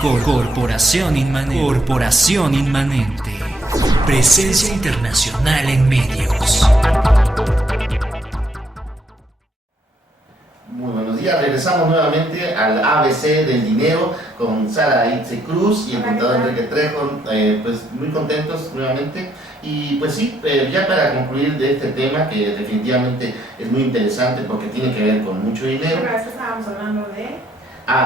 Corporación Inmanente. Presencia internacional en medios. Muy buenos días, regresamos nuevamente al ABC del dinero con Sara Itze Cruz y el contador Enrique Trejo, pues muy contentos nuevamente. Y pues sí, ya para concluir de este tema que definitivamente es muy interesante porque tiene que ver con mucho dinero. Pero estábamos hablando de...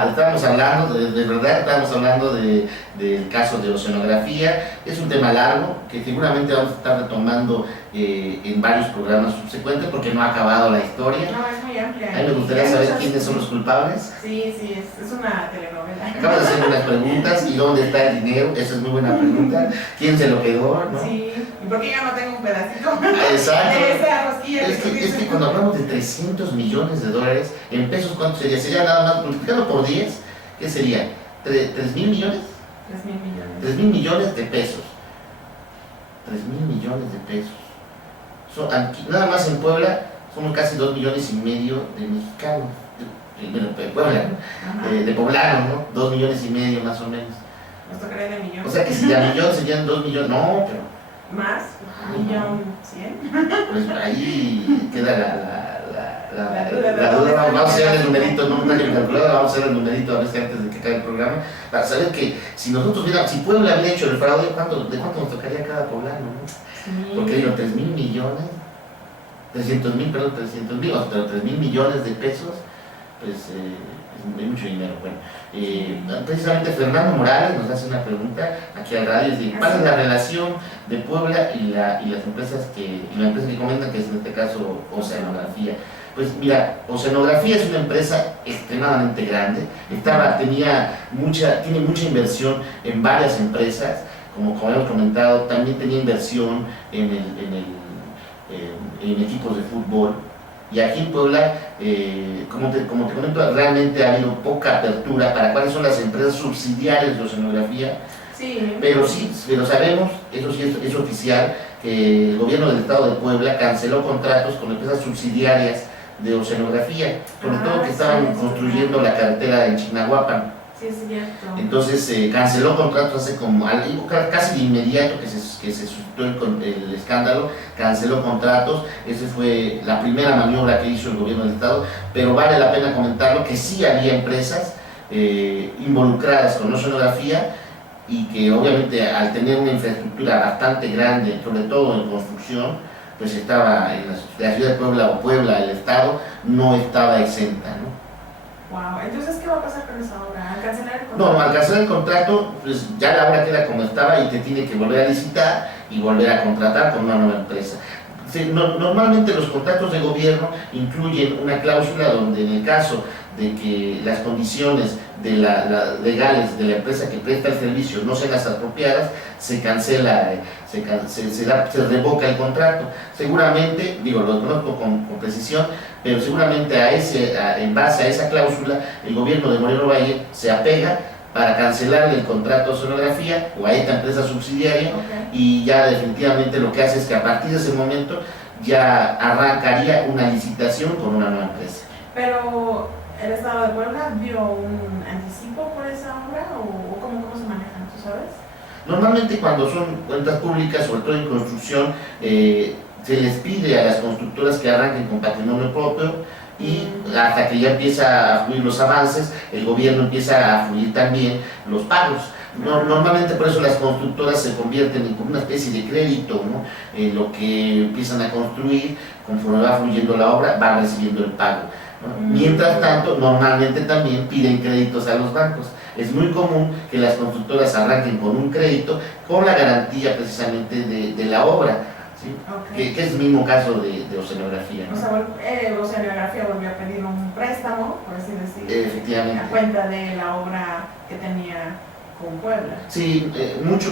Estábamos hablando, de verdad, estábamos hablando del caso de oceanografía. Es un tema largo que seguramente vamos a estar retomando en varios programas subsecuentes porque no ha acabado la historia. No, es muy amplia. A mí me gustaría saber quiénes son los culpables. Sí, es una telenovela. Acabas de hacer unas preguntas, ¿y dónde está el dinero? Esa es muy buena pregunta. ¿Quién se lo quedó? ¿No? Sí, ¿y por qué yo no tengo un pedacito Exacto. de esa rosquilla? Es que cuando hablamos de 300 millones de dólares, en pesos, ¿cuánto sería? Sería nada más, multiplicado por 10, ¿qué sería? ¿3 mil millones? 3,000 millones. 3 mil millones de pesos. 3 mil millones de pesos. Aquí, nada más en Puebla somos casi 2,5 millones de mexicanos. Bueno, Puebla, ¿no? De poblanos, ¿no? 2,5 millones más o menos. Nos tocaría de millón. O sea que si a millón serían 2 millones, no, pero... ¿Más? ¿1,100,000? Pues ahí queda la duda. Vamos a hacer el numerito, no una calculadora, vamos a hacer el numerito a ver si antes de que acabe el programa, para saber que si nosotros viéramos, si Puebla hubiera hecho el fraude, ¿de cuánto nos tocaría cada poblano? ¿No? Sí. Porque digo, 3 mil millones, 300 mil, o sea, 3 mil millones de pesos, pues es mucho dinero. Bueno, precisamente Fernando Morales nos hace una pregunta aquí al radio, es decir, ¿cuál es la relación de Puebla y las empresas la empresa que comentan, que es en este caso Oceanografía? Pues mira, Oceanografía es una empresa extremadamente grande, tiene mucha inversión en varias empresas, como hemos comentado, también tenía inversión en equipos de fútbol. Y aquí en Puebla, como te comento, realmente ha habido poca apertura para cuáles son las empresas subsidiarias de Oceanografía. Sí. Pero sabemos, eso sí es oficial, que el gobierno del estado de Puebla canceló contratos con empresas subsidiarias de Oceanografía, sobre todo que estaban construyendo la carretera en Chignahuapan. Sí, es cierto. Entonces canceló contratos hace como casi de inmediato que se suscitó el escándalo, canceló contratos. Esa fue la primera maniobra que hizo el gobierno del estado, pero vale la pena comentarlo que sí había empresas involucradas con Oceanografía y que obviamente al tener una infraestructura bastante grande, sobre todo en construcción, pues estaba en la ciudad de Puebla o Puebla, el estado, no estaba exenta, ¿no? Wow, entonces ¿qué va a pasar con esa obra? ¿Al cancelar el contrato? No, al cancelar el contrato, pues ya la obra queda como estaba y te tiene que volver a licitar y volver a contratar con una nueva empresa. Normalmente los contratos de gobierno incluyen una cláusula donde en el caso de que las condiciones legales de la empresa que presta el servicio no sean las apropiadas, se cancela, se revoca el contrato. Seguramente, lo conozco con precisión, pero seguramente en base a esa cláusula, el gobierno de Moreno Valle se apega para cancelar el contrato de Oceanografía o a esta empresa subsidiaria, y ya definitivamente lo que hace es que a partir de ese momento ya arrancaría una licitación con una nueva empresa. Pero ¿el estado de Puebla dio un anticipo por esa obra o cómo se manejan, tú sabes? Normalmente cuando son cuentas públicas, sobre todo en construcción, se les pide a las constructoras que arranquen con patrimonio propio, y hasta que ya empieza a fluir los avances, el gobierno empieza a fluir también los pagos. Normalmente por eso las constructoras se convierten en como una especie de crédito, ¿no? Lo que empiezan a construir, conforme va fluyendo la obra, van recibiendo el pago, ¿no? Mientras tanto, normalmente también piden créditos a los bancos. Es muy común que las constructoras arranquen con un crédito con la garantía precisamente de la obra, ¿sí? Que es el mismo caso de Oceanografía, ¿no? O sea, Oceanografía volvió a pedir un préstamo, por así decirlo, Efectivamente, a cuenta de la obra que tenía con Puebla. Sí, mucho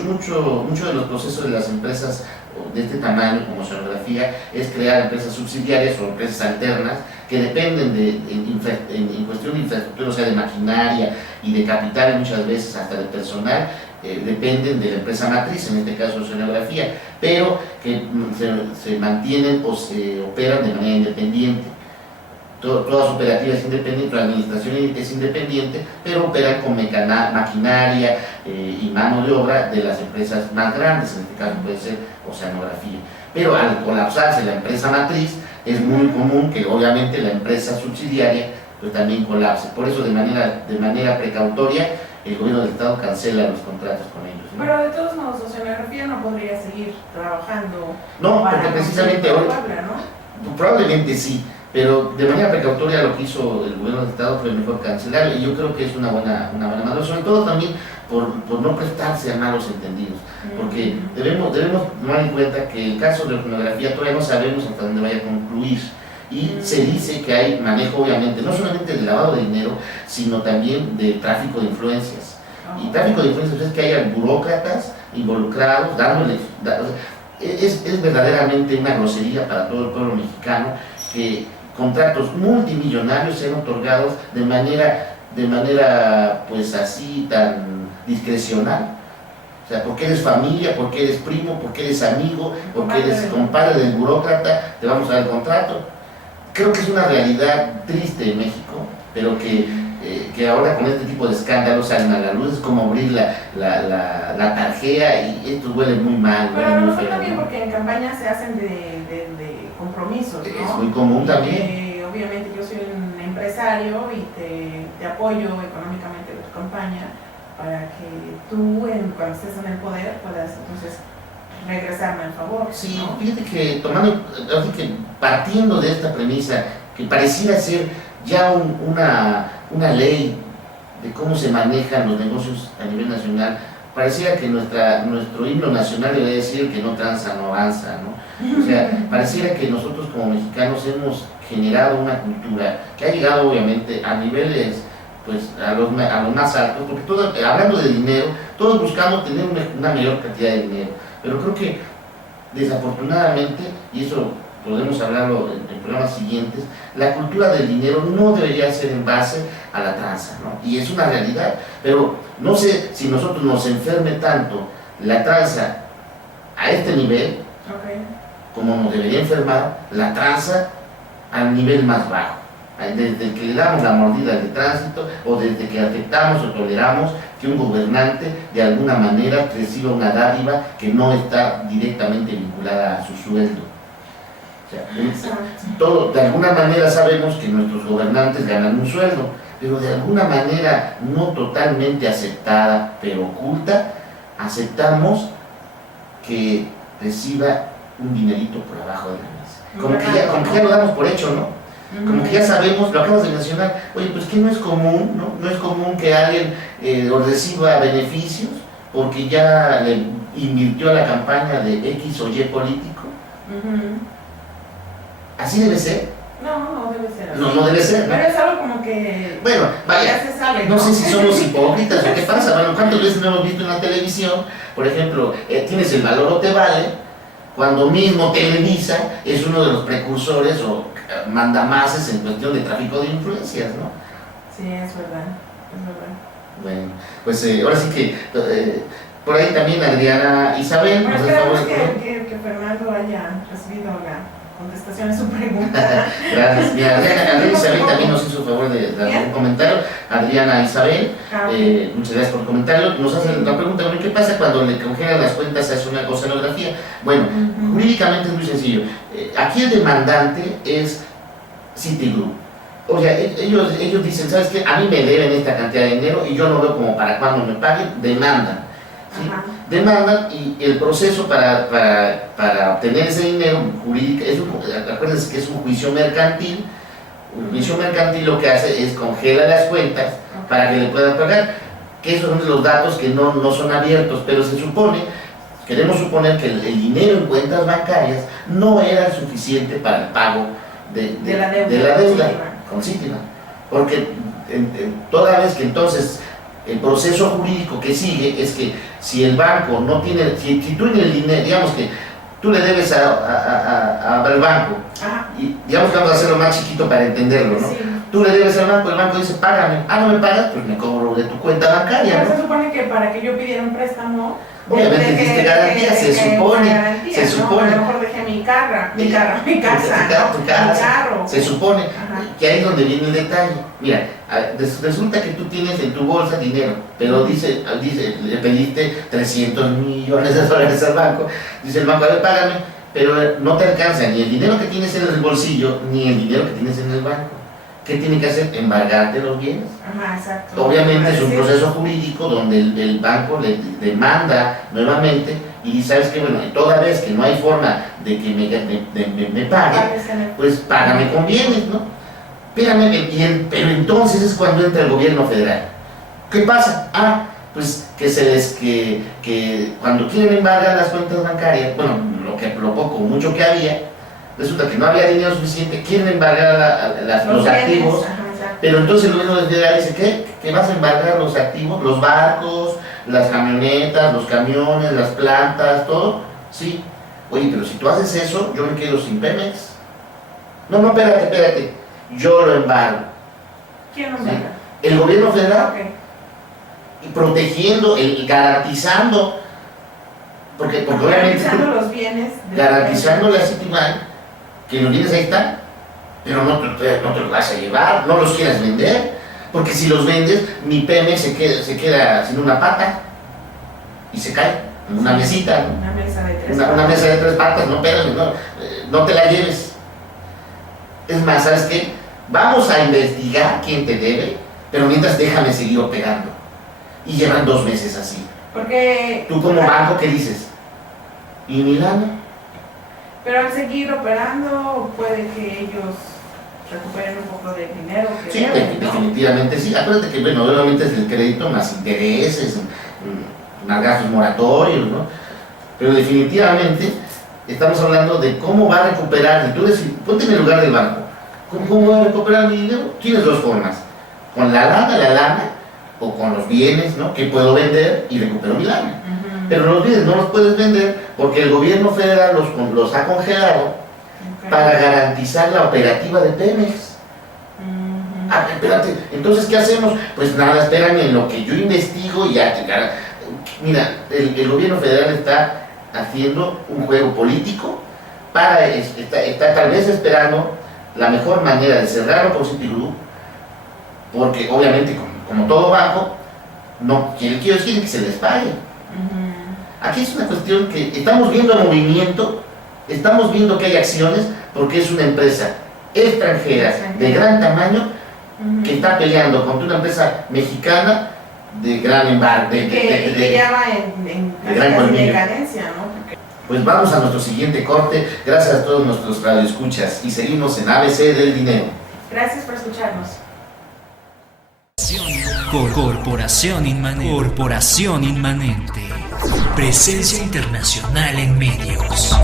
de los procesos de las empresas de este tamaño como Oceanografía es crear empresas subsidiarias o empresas alternas que dependen en cuestión de infraestructura, o sea, de maquinaria y de capital, y muchas veces hasta de personal, dependen de la empresa matriz, en este caso Oceanografía, pero que se mantienen o se operan de manera independiente. toda su operativa es independiente, la administración es independiente, pero operan con maquinaria y mano de obra de las empresas más grandes, en este caso puede ser Oceanografía. Pero al colapsarse la empresa matriz, es muy común que obviamente la empresa subsidiaria pues también colapse. Por eso de manera precautoria el gobierno del estado cancela los contratos con ellos, ¿no? Pero de todos modos, Oceanografía no podría seguir trabajando. No, porque precisamente hoy, Puebla, ¿no? probablemente sí, pero de manera precautoria lo que hizo el gobierno del estado fue mejor cancelar, y yo creo que es una buena manera, sobre todo también por no prestarse a malos entendidos, porque debemos tomar en cuenta que el caso de Oceanografía todavía no sabemos hasta dónde vaya a concluir, y se dice que hay manejo obviamente no solamente de lavado de dinero, sino también de tráfico de influencias. Y tráfico de influencias es que haya burócratas involucrados, es verdaderamente una grosería para todo el pueblo mexicano que contratos multimillonarios sean otorgados de manera pues así tan discrecional. O sea, porque eres familia, porque eres primo, porque eres amigo, porque eres compadre del burócrata, te vamos a dar el contrato. Creo que es una realidad triste en México, pero que ahora con este tipo de escándalos salen a la luz. Es como abrir la tarjeta y esto huele muy mal. Pero a lo mejor también porque en campaña se hacen de compromisos, ¿no? Es muy común también. Obviamente yo soy un empresario y te apoyo económicamente de tu campaña para que tú cuando estés en el poder puedas entonces regresarme al favor. Sí, ¿no? fíjate que partiendo de esta premisa, que pareciera ser ya una ley de cómo se manejan los negocios a nivel nacional, pareciera que nuestro himno nacional debe decir que no tranza, no avanza, ¿no? O sea, pareciera que nosotros como mexicanos hemos generado una cultura que ha llegado obviamente a niveles pues a los más altos, porque hablando de dinero, todos buscamos tener una mayor cantidad de dinero, pero creo que desafortunadamente, y eso podemos hablarlo en programas siguientes, la cultura del dinero no debería ser en base a la tranza, ¿no? Y es una realidad, pero no sé si nosotros nos enferme tanto la tranza a este nivel, como nos debería enfermar la tranza al nivel más bajo, desde que le damos la mordida de tránsito o desde que aceptamos o toleramos que un gobernante de alguna manera reciba una dádiva que no está directamente vinculada a su sueldo. O sea, de alguna manera sabemos que nuestros gobernantes ganan un sueldo, pero de alguna manera no totalmente aceptada, pero oculta, aceptamos que reciba un dinerito por abajo de la mesa. Como que ya lo damos por hecho, ¿no? Como que ya sabemos, lo acabas de mencionar, oye, pues que no es común, ¿no? No es común que alguien reciba beneficios porque ya le invirtió a la campaña de X o Y político. ¿Así debe ser? No debe ser así. No debe ser, ¿no? Pero es algo como que bueno, vaya, ya se sabe, no sé si somos hipócritas o qué pasa. Bueno, ¿cuántas veces no hemos visto en la televisión? Por ejemplo, tienes el valor o te vale, cuando mismo Televisa es uno de los precursores o mandamases en cuestión de tráfico de influencias, ¿no? Sí, es verdad. Bueno, pues ahora sí que por ahí también Adriana Isabel. Bueno, esperamos que Fernando haya recibido la contestación a su pregunta. Gracias. Mira, Adriana Isabel también nos hizo favor de dar un comentario. Adriana Isabel, muchas gracias por el comentario. Nos hace la pregunta, bueno, ¿qué pasa cuando le congelan las cuentas a una Oceanografía? Bueno, jurídicamente es muy sencillo. Aquí el demandante es Citigroup. O sea, ellos dicen, ¿sabes qué? A mí me deben esta cantidad de dinero y yo no veo como para cuando me paguen, demandan. ¿Sí? Demandan, y el proceso para obtener ese dinero jurídico, acuérdense que es un juicio mercantil. Un juicio mercantil lo que hace es congela las cuentas para que le puedan pagar, que esos son los datos que no son abiertos, pero queremos suponer que el dinero en cuentas bancarias no era suficiente para el pago de la deuda con Citibank, porque toda vez que entonces el proceso jurídico que sigue es que si el banco no tiene, si tú en el dinero, digamos que tú le debes al banco, y digamos que vamos a hacerlo más chiquito para entenderlo, ¿no? Sí. Tú le debes al banco, el banco dice, págame, no me pagas, pues me cobro de tu cuenta bancaria, ¿no? Se supone que para que yo pidiera un préstamo, obviamente existe garantía, se supone. A lo mejor dejé mi mi casa, tu mi casa. carro. Se supone Ajá. que ahí es donde viene el detalle. Mira, resulta que tú tienes en tu bolsa dinero, pero dice le pediste 300 millones de dólares al banco. Dice el banco, a ver, págame, pero no te alcanza ni el dinero que tienes en el bolsillo, ni el dinero que tienes en el banco. ¿Qué tiene que hacer? Embargarte los bienes. Ajá, exacto. Obviamente es un proceso jurídico donde el banco le demanda nuevamente y dice, ¿sabes qué? Bueno, toda vez que no hay forma de que me pague, pues págame con bienes, ¿no? Espérame, pero entonces es cuando entra el gobierno federal. ¿Qué pasa? Pues que cuando quieren embargar las cuentas bancarias, bueno, lo poco o mucho que había, resulta que no había dinero suficiente, quieren embargar los activos. Ajá, Pero entonces el gobierno federal dice, ¿qué vas a embargar los activos? Los barcos, las camionetas, los camiones, las plantas, todo. Sí. Oye, pero si tú haces eso, yo me quedo sin Pemex. No, espérate. Yo lo embargo. ¿Quién lo ¿Sí? embarga? El gobierno federal. Ok. Y protegiendo, garantizando, porque obviamente Garantizando los bienes. garantizando la Citibank, que los bienes ahí están, pero no te los vas a llevar, no los quieras vender, porque si los vendes, mi Pemex se queda sin una pata y se cae en una mesita, ¿no? Una mesa de tres Una patas. mesa de 3 patas, no, espérame, no te la lleves. Es más, ¿sabes qué? Vamos a investigar quién te debe, pero mientras déjame seguir operando. Y llevan 2 meses así. Porque Tú como banco, ¿qué dices? ¿Y mi lana? pero al seguir operando puede que ellos recuperen un poco de dinero que Sí, deben, ¿no? definitivamente sí. Acuérdate que, bueno, obviamente es el crédito más intereses, más gastos moratorios, ¿no? Pero definitivamente estamos hablando de cómo va a recuperar. Tú ponte en el lugar del banco. ¿Cómo va a recuperar mi dinero? Tienes 2 formas. Con la lana, o con los bienes, ¿no? Que puedo vender y recupero mi lana. Ujú. Pero los bienes no los puedes vender porque el gobierno federal los ha congelado Ok. para garantizar la operativa de Pemex. Ujú. Espérate, entonces ¿qué hacemos? Pues nada, espérame en lo que yo investigo y ya. Mira, el gobierno federal está haciendo un juego político está tal vez esperando la mejor manera de cerrarlo con Citigroup, porque obviamente como todo banco, no quiero decir que se les pague. Ujú. Aquí es una cuestión que estamos viendo movimiento, estamos viendo que hay acciones, porque es una empresa extranjera de gran tamaño Ujú. que está peleando contra una empresa mexicana de gran embargo, que ya va en de gran casi colmillo. decadencia, ¿no? Porque Pues vamos a nuestro siguiente corte, gracias a todos nuestros radioescuchas y seguimos en ABC del Dinero. gracias por escucharnos. Corporación Inmanente. Presencia internacional en medios.